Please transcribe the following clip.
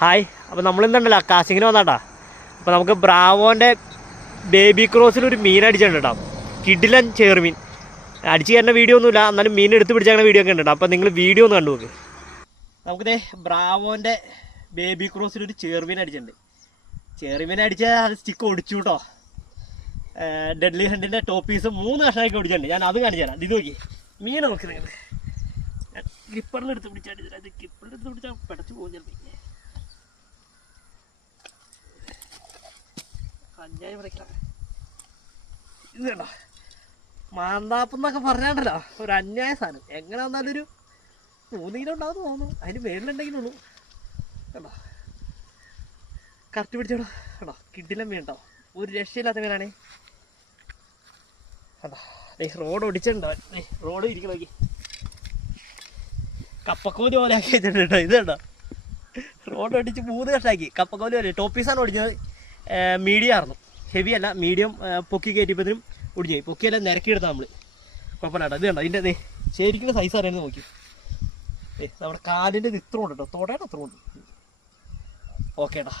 Hi, അപ്പോൾ നമ്മളിന്നുണ്ടല്ലോ കാസ്റ്റിങ്ങിന് വന്നാട്ടാ. അപ്പോൾ നമുക്ക് ബ്രാവോൻ്റെ ബേബി ക്രോസിലൊരു മീൻ അടിച്ചിട്ടുണ്ട് കേട്ടോ. കിടിലൻ ചേർമീൻ അടിച്ച് കയറുന്ന വീഡിയോ ഒന്നുമില്ല, എന്നാലും മീൻ എടുത്ത് പിടിച്ചാൽ വീഡിയോ ഒക്കെ ഉണ്ട് കേട്ടോ. അപ്പോൾ നിങ്ങൾ വീഡിയോ ഒന്ന് കണ്ടു നോക്ക്. നമുക്കിതേ ബ്രാവോൻ്റെ ബേബി ക്രോസിലൊരു ചേർമീൻ അടിച്ചിട്ടുണ്ട്. ചേർമീൻ അടിച്ചാൽ അത് സ്റ്റിക്ക് ഒടിച്ചു കേട്ടോ. ഡെഡ്ലി ഹണ്ടിൻ്റെ ടോപ്പ് പീസ് 3 കഷ്ണമൊക്കെ ഒടിച്ചിട്ടുണ്ട്. ഞാൻ അത് കാണിച്ചു തരാം. ഇത് നോക്കി മീൻ നോക്കുന്നത് ഞാൻ ഗ്രിപ്പറിലെടുത്ത് പിടിച്ചാൽ ഗ്രിപ്പറിലെടുത്ത് പിടിച്ചാൽ പിടച്ചു പോകും ചിലപ്പോൾ. അഞ്ചായി വിളിക്കാം. ഇത് കേട്ടോ, മാന്താപ്പെന്നൊക്കെ പറഞ്ഞാണ്ടല്ലോ ഒരു അന്യായ സാധനം. എങ്ങനെ വന്നാലും ഒരു 3 കിലോ ഉണ്ടാവുമെന്ന് തോന്നുന്നു. അതിന് മേളിലുണ്ടെങ്കിലുള്ളൂ കേട്ടോ. കറക്റ്റ് പിടിച്ചോട്ടോ കേട്ടോ. കിടിലൻ മീൻ കേട്ടോ, ഒരു രക്ഷയില്ലാത്ത മീനാണേ കേട്ടോ. റോഡ് ഒടിച്ചിട്ടുണ്ടോ? റോഡ് ഇരിക്കണം നോക്കി. കപ്പക്കോല് പോലെ ആക്കി വെച്ചിട്ടുണ്ട് കേട്ടോ. ഇത് കേട്ടോ, റോഡ് ഒടിച്ച് 3 കഷ്ടാക്കി. കപ്പക്കോല് പോലെ ടോപ്പ് പീസാണ് ഒടിഞ്ഞത്. മീഡിയം ആയിരുന്നു, ഹെവി അല്ല, മീഡിയം. പൊക്കി കയറ്റിയപ്പോഴത്തേനും ഒടിഞ്ഞു പോയി. പൊക്കിയെല്ലാം നിരക്കിയെടുത്താൽ നമ്മൾ കുഴപ്പമില്ല കേട്ടോ. ഇത് കണ്ടോ, ഇതിൻ്റെ ശരിക്കും സൈസ് അറിയാമെന്ന് നോക്കി. നമ്മുടെ കാലിൻ്റെ ഇത് ഇത്ര ഉണ്ട് കേട്ടോ, തൊടയുടെ അത്ര ഉണ്ട്. ഓക്കെ ഏട്ടാ.